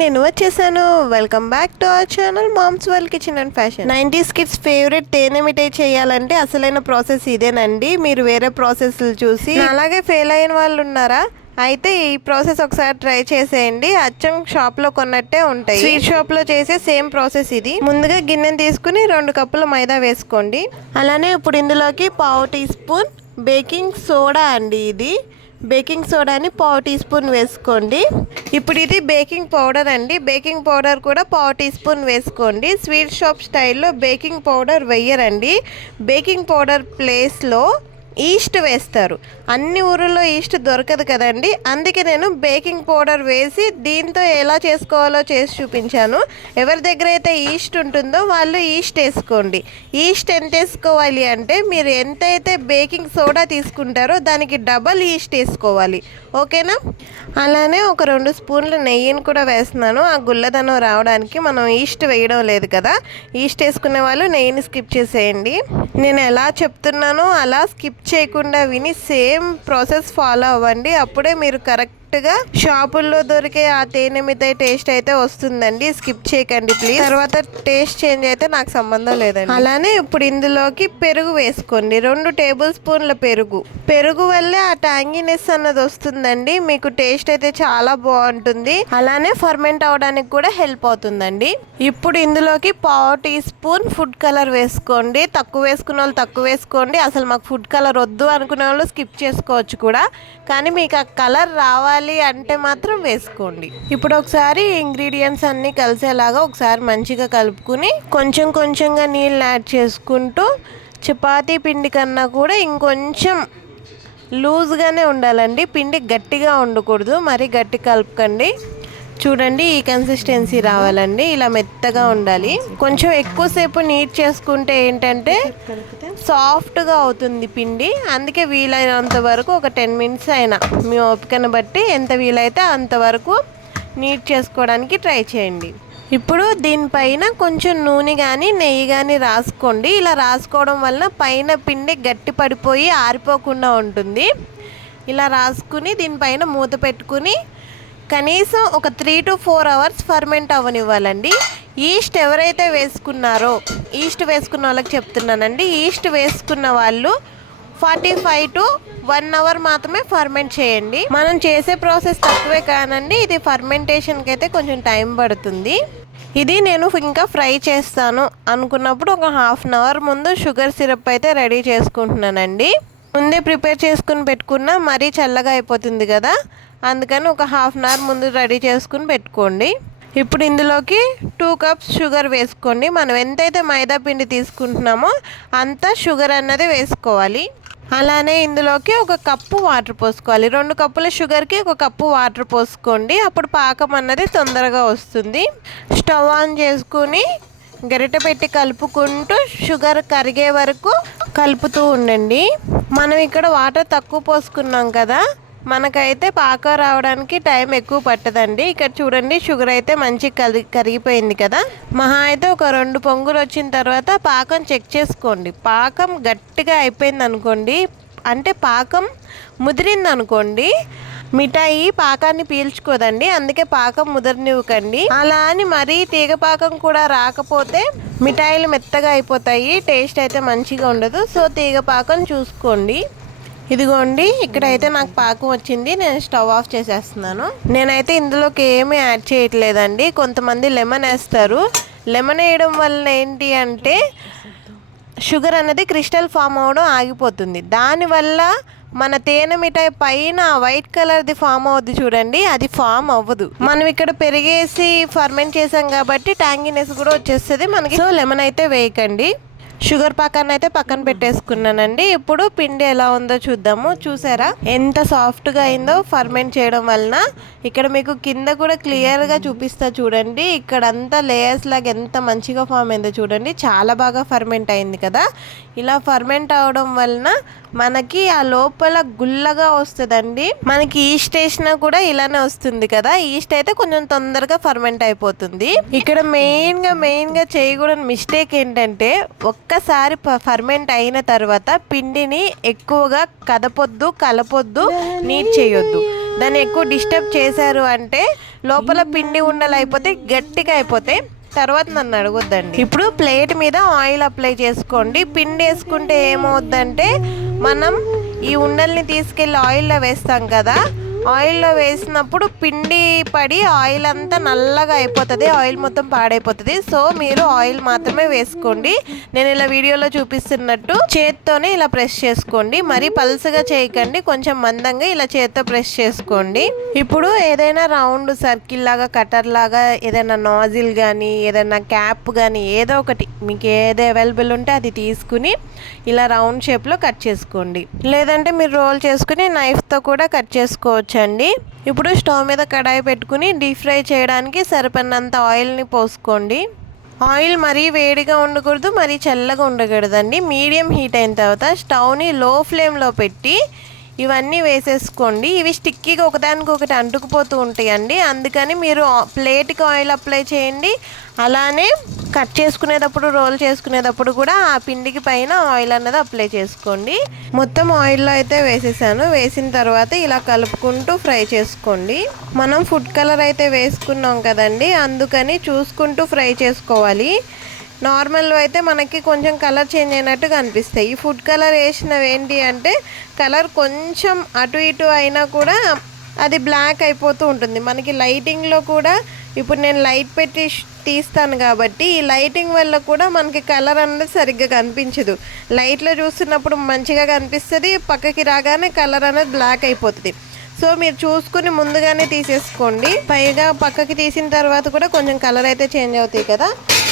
నేను వచ్చేసాను. Welcome back to our channel moms world kitchen and fashion. 90s kids favourite తేనె మిఠాయి చేయాలంటే అసలైన ప్రాసెస్ ఇదేనండి. మీరు వేరే ప్రాసెస్లు చూసి అలాగే ఫెయిల్ అయిన వాళ్ళు ఉన్నారా? అయితే ఈ ప్రాసెస్ ఒకసారి ట్రై చేసేయండి. అచ్చం షాప్లో కొన్నట్టే ఉంటాయి. స్వీట్ షాప్లో చేసే సేమ్ ప్రాసెస్ ఇది. ముందుగా గిన్నెని తీసుకుని 2 కప్పుల మైదా వేసుకోండి. అలానే ఇప్పుడు ఇందులోకి 1/2 టీ స్పూన్ బేకింగ్ సోడా అండి. ఇది బేకింగ్ సోడాని 1/2 టీ స్పూన్ వేసుకోండి. ఇప్పుడు ఇది బేకింగ్ పౌడర్ అండి. బేకింగ్ పౌడర్ కూడా 1/2 టీ స్పూన్ వేసుకోండి. స్వీట్ షాప్ స్టైల్లో బేకింగ్ పౌడర్ వేయరండి. బేకింగ్ పౌడర్ ప్లేస్లో ఈస్ట్ వేస్తారు. అన్ని ఊర్లలో ఈస్ట్ దొరకదు కదండి, అందుకే నేను బేకింగ్ పౌడర్ వేసి దీంతో ఎలా చేసుకోవాలో చేసి చూపించాను. ఎవరి దగ్గర అయితే ఈస్ట్ ఉంటుందో వాళ్ళు ఈస్ట్ వేసుకోండి. ఈస్ట్ ఎంత వేసుకోవాలి అంటే మీరు ఎంతైతే బేకింగ్ సోడా తీసుకుంటారో దానికి డబల్ ఈస్ట్ వేసుకోవాలి. ఓకేనా? అలానే ఒక 2 స్పూన్ల నెయ్యిని కూడా వేస్తున్నాను. ఆ గుల్లదనం రావడానికి. మనం ఈస్ట్ వేయడం లేదు కదా. ఈస్ట్ వేసుకునే వాళ్ళు నెయ్యిని స్కిప్ చేసేయండి. నేను ఎలా చెప్తున్నానో అలా స్కిప్ చేయకుండా విని సేమ్ ప్రాసెస్ ఫాలో అవ్వండి. అప్పుడే మీరు కరెక్ట్గా షాపుల్లో దొరికే ఆ తేనె మిఠాయి టేస్ట్ అయితే వస్తుందండి. స్కిప్ చేయకండి ప్లీజ్. తర్వాత టేస్ట్ చేంజ్ అయితే నాకు సంబంధం లేదండి. అలానే ఇప్పుడు ఇందులోకి పెరుగు వేసుకోండి. 2 టేబుల్ స్పూన్ల పెరుగు వల్లే ఆ ట్యాంగీనెస్ అన్నది వస్తుందండి. మీకు టేస్ట్ అయితే చాలా బాగుంటుంది. అలానే ఫర్మెంట్ అవడానికి కూడా హెల్ప్ అవుతుందండి. ఇప్పుడు ఇందులోకి 1/2 టీ స్పూన్ ఫుడ్ కలర్ వేసుకోండి. తక్కువ వేసుకునే వాళ్ళు తక్కువ వేసుకోండి. అసలు మాకు ఫుడ్ కలర్ వద్దు అనుకునే వాళ్ళు స్కిప్ చేసుకోవచ్చు కూడా. కానీ మీకు ఆ కలర్ రావాలి అంటే మాత్రం వేసుకోండి. ఇప్పుడు ఒకసారి ఇంగ్రీడియంట్స్ అన్నీ కలిసేలాగా ఒకసారి మంచిగా కలుపుకుని కొంచెంగా నీళ్ళు యాడ్ చేసుకుంటూ చపాతీ పిండి కన్నా కూడా ఇంకొంచెం లూజ్గానే ఉండాలండి. పిండి గట్టిగా ఉండకూడదు, మరీ గట్టి కలుపుకండి. చూడండి, ఈ కన్సిస్టెన్సీ రావాలండి. ఇలా మెత్తగా ఉండాలి. కొంచెం ఎక్కువసేపు నీట్ చేసుకుంటే ఏంటంటే సాఫ్ట్గా అవుతుంది పిండి. అందుకే వీలైనంత వరకు ఒక 10 మినిట్స్ అయినా మీ ఓపికను బట్టి ఎంత వీలైతే అంతవరకు నీట్ చేసుకోవడానికి ట్రై చేయండి. ఇప్పుడు దీనిపైన కొంచెం నూనె కానీ నెయ్యి కానీ రాసుకోండి. ఇలా రాసుకోవడం వలన పైన పిండి గట్టి పడిపోయి ఆరిపోకుండా ఉంటుంది. ఇలా రాసుకుని దీనిపైన మూత పెట్టుకుని కనీసం ఒక 3 to 4 అవర్స్ ఫర్మెంట్ అవ్వనివ్వాలండి. ఈస్ట్ ఎవరైతే వేసుకున్నారో, ఈస్ట్ వేసుకున్న వాళ్ళకి చెప్తున్నానండి. ఈస్ట్ వేసుకున్న వాళ్ళు 45 to 1 అవర్ మాత్రమే ఫర్మెంట్ చేయండి. మనం చేసే ప్రాసెస్ తక్కువే కానండి, ఇది ఫర్మెంటేషన్కి అయితే కొంచెం టైం పడుతుంది. ఇది నేను ఇంకా ఫ్రై చేస్తాను అనుకున్నప్పుడు ఒక 1/2 అవర్ ముందు షుగర్ సిరప్ అయితే రెడీ చేసుకుంటున్నానండి. ముందే ప్రిపేర్ చేసుకుని పెట్టుకున్నా మరీ చల్లగా అయిపోతుంది కదా, అందుకని ఒక 1/2 అవర్ ముందు రెడీ చేసుకుని పెట్టుకోండి. ఇప్పుడు ఇందులోకి 2 కప్స్ షుగర్ వేసుకోండి. మనం ఎంతైతే మైదా పిండి తీసుకుంటున్నామో అంత షుగర్ అన్నది వేసుకోవాలి. అలానే ఇందులోకి 1 కప్పు వాటర్ పోసుకోవాలి. 2 కప్పుల షుగర్కి 1 కప్పు వాటర్ పోసుకోండి. అప్పుడు పాకం అన్నది తొందరగా వస్తుంది. స్టవ్ ఆన్ చేసుకుని గరిటె పెట్టి కలుపుకుంటూ షుగర్ కరిగే వరకు కలుపుతూ ఉండండి. మనం ఇక్కడ వాటర్ తక్కువ పోసుకున్నాం కదా, మనకైతే పాకం రావడానికి టైం ఎక్కువ పట్టదండి. ఇక్కడ చూడండి, షుగర్ అయితే మంచి కరిగిపోయింది కదా. మహా అయితే ఒక 2 పొంగులు వచ్చిన తర్వాత పాకం చెక్ చేసుకోండి. పాకం గట్టిగా అయిపోయింది అనుకోండి, అంటే పాకం ముదిరింది అనుకోండి, మిఠాయి పాకాన్ని పీల్చుకోదండి. అందుకే పాకం ముదరనివ్వకండి. అలా అని మరీ తీగ పాకం కూడా రాకపోతే మిఠాయిలు మెత్తగా అయిపోతాయి, టేస్ట్ అయితే మంచిగా ఉండదు. సో తీగ పాకం చూసుకోండి. ఇదిగోండి, ఇక్కడైతే నాకు పాకం వచ్చింది. నేను స్టవ్ ఆఫ్ చేసేస్తున్నాను. నేనైతే ఇందులోకి ఏమీ యాడ్ చేయట్లేదండి. కొంతమంది లెమన్ వేస్తారు. లెమన్ వేయడం వల్ల ఏంటి అంటే షుగర్ అనేది క్రిస్టల్ ఫామ్ అవ్వడం ఆగిపోతుంది. దానివల్ల మన తేనె మిఠాయి పైన వైట్ కలర్ది ఫామ్ అవుద్ది చూడండి, అది ఫామ్ అవ్వదు. మనం ఇక్కడ పెరిగేసి ఫర్మెంట్ చేసాం కాబట్టి ట్యాంగినెస్ కూడా వచ్చేస్తుంది మనకి. సో లెమన్ అయితే వేయకండి. షుగర్ పాకాన్ని అయితే పక్కన పెట్టేసుకున్నానండి. ఇప్పుడు పిండి ఎలా ఉందో చూద్దాము. చూసారా ఎంత సాఫ్ట్గా అయిందో ఫర్మెంట్ చేయడం వలన. ఇక్కడ మీకు కింద కూడా క్లియర్గా చూపిస్తా చూడండి. ఇక్కడ అంతా లేయర్స్ లాగా ఎంత మంచిగా ఫామ్ అయిందో చూడండి. చాలా బాగా ఫర్మెంట్ అయింది కదా. ఇలా ఫర్మెంట్ అవడం వలన మనకి ఆ లోపల గుల్లగా వస్తుందండి. మనకి ఈస్ట్ వేసినా కూడా ఇలానే వస్తుంది కదా. ఈస్ట్ అయితే కొంచెం తొందరగా ఫర్మెంట్ అయిపోతుంది. ఇక్కడ మెయిన్గా చేయకూడని మిస్టేక్ ఏంటంటే ఒక్కసారి ఫర్మెంట్ అయిన తర్వాత పిండిని ఎక్కువగా కలపొద్దు, నీట్ చేయొద్దు. దాన్ని ఎక్కువ డిస్టర్బ్ చేశారు అంటే లోపల పిండి ఉండలు అయిపోతే గట్టిగా అయిపోతాయి. తర్వాత నన్ను అడగొద్దండి. ఇప్పుడు ప్లేట్ మీద ఆయిల్ అప్లై చేసుకోండి. పిండి వేసుకుంటే ఏమవుద్దంటే మనం ఈ ఉండల్ని తీసుకెళ్ళి ఆయిల్లో వేస్తాం కదా, ఆయిల్లో వేసినప్పుడు పిండి పడి ఆయిల్ అంతా నల్లగా అయిపోతుంది, ఆయిల్ మొత్తం పాడైపోతుంది. సో మీరు ఆయిల్ మాత్రమే వేసుకోండి. నేను ఇలా వీడియోలో చూపిస్తున్నట్టు చేత్తోనే ఇలా ప్రెస్ చేసుకోండి. మరీ పల్సగా చేయకండి, కొంచెం మందంగా ఇలా చేత్తో ప్రెస్ చేసుకోండి. ఇప్పుడు ఏదైనా రౌండ్ సర్కిల్ లాగా, కటర్ లాగా, ఏదైనా నాజిల్ కానీ, ఏదైనా క్యాప్ కానీ, ఏదో ఒకటి మీకు ఏది అవైలబుల్ ఉంటే అది తీసుకుని ఇలా రౌండ్ షేప్లో కట్ చేసుకోండి. లేదంటే మీరు రోల్ చేసుకుని నైఫ్తో కూడా కట్ చేసుకోవచ్చండి. ఇప్పుడు స్టవ్ మీద కడాయి పెట్టుకుని డీప్ ఫ్రై చేయడానికి సరిపడినంత ఆయిల్ని పోసుకోండి. ఆయిల్ మరీ వేడిగా ఉండకూడదు, మరీ చల్లగా ఉండకూడదండి. మీడియం హీట్ అయిన తర్వాత స్టవ్ని లో ఫ్లేమ్లో పెట్టి ఇవన్నీ వేసేసుకోండి. ఇవి స్టిక్కీగా ఒకదానికొకటి అంటుకుపోతూ ఉంటాయండి, అందుకని మీరు ప్లేట్కి ఆయిల్ అప్లై చేయండి. అలానే కట్ చేసుకునేటప్పుడు, రోల్ చేసుకునేటప్పుడు కూడా ఆ పిండికి పైన ఆయిల్ అన్నది అప్లై చేసుకోండి. మొత్తం ఆయిల్లో అయితే వేసేసాను. వేసిన తర్వాత ఇలా కలుపుకుంటూ ఫ్రై చేసుకోండి. మనం ఫుడ్ కలర్ అయితే వేసుకున్నాం కదండి, అందుకని చూసుకుంటూ ఫ్రై చేసుకోవాలి. నార్మల్ అయితే మనకి కొంచెం కలర్ చేంజ్ అయినట్టు కనిపిస్తాయి. ఈ ఫుడ్ కలర్ వేసినవి ఏంటి అంటే కలర్ కొంచెం అటు ఇటు అయినా కూడా అది బ్లాక్ అయిపోతూ ఉంటుంది. మనకి లైటింగ్లో కూడా ఇప్పుడు నేను లైట్ పెట్టి తీస్తాను కాబట్టి ఈ లైటింగ్ వల్ల కూడా మనకి కలర్ అనేది సరిగ్గా కనిపించదు. లైట్లో చూస్తున్నప్పుడు మంచిగా కనిపిస్తుంది, పక్కకి రాగానే కలర్ అనేది బ్లాక్ అయిపోతుంది. సో మీరు చూసుకుని ముందుగానే తీసేసుకోండి. పైగా పక్కకి తీసిన తర్వాత కూడా కొంచెం కలర్ అయితే చేంజ్ అవుతాయి కదా.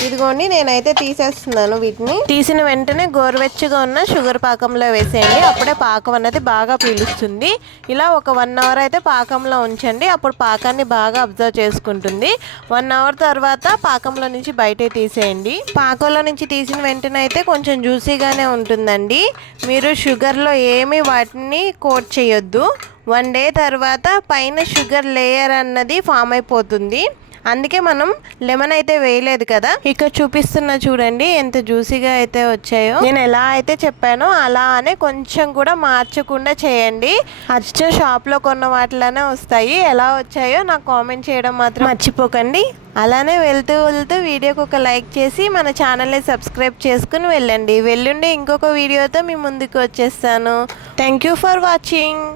ఇదిగోండి నేనైతే తీసేస్తున్నాను. వీటిని తీసిన వెంటనే గోరువెచ్చగా ఉన్న షుగర్ పాకంలో వేసేయండి. అప్పుడే పాకం అనేది బాగా పీలుస్తుంది. ఇలా ఒక 1 అవర్ అయితే పాకంలో ఉంచండి, అప్పుడు పాకాన్ని బాగా అబ్జర్వ్ చేసుకుంటుంది. 1 అవర్ తర్వాత పాకంలో నుంచి బయట తీసేయండి. పాకంలో నుంచి తీసిన వెంటనే అయితే కొంచెం జ్యూసీగానే ఉంటుందండి. మీరు షుగర్లో ఏమీ వాటిని కోట్ చేయొద్దు. 1 డే తర్వాత పైన షుగర్ లేయర్ అన్నది ఫామ్ అయిపోతుంది. అందుకే మనం లెమన్ అయితే వేయలేదు కదా. ఇక్కడ చూపిస్తున్నా చూడండి ఎంత జ్యూసీగా అయితే వచ్చాయో. నేను ఎలా అయితే చెప్పానో అలానే కొంచెం కూడా మార్చకుండా చేయండి. అచ్చం షాప్లో కొన్న వాటిలోనే వస్తాయి. ఎలా వచ్చాయో నాకు కామెంట్ చేయడం మాత్రం మర్చిపోకండి. అలానే వెళ్తూ వీడియోకి ఒక లైక్ చేసి మన ఛానల్ని సబ్స్క్రైబ్ చేసుకుని వెళ్ళండి. వెళ్ళుండి ఇంకొక వీడియోతో మీ ముందుకు వచ్చేస్తాను. Thank you for watching.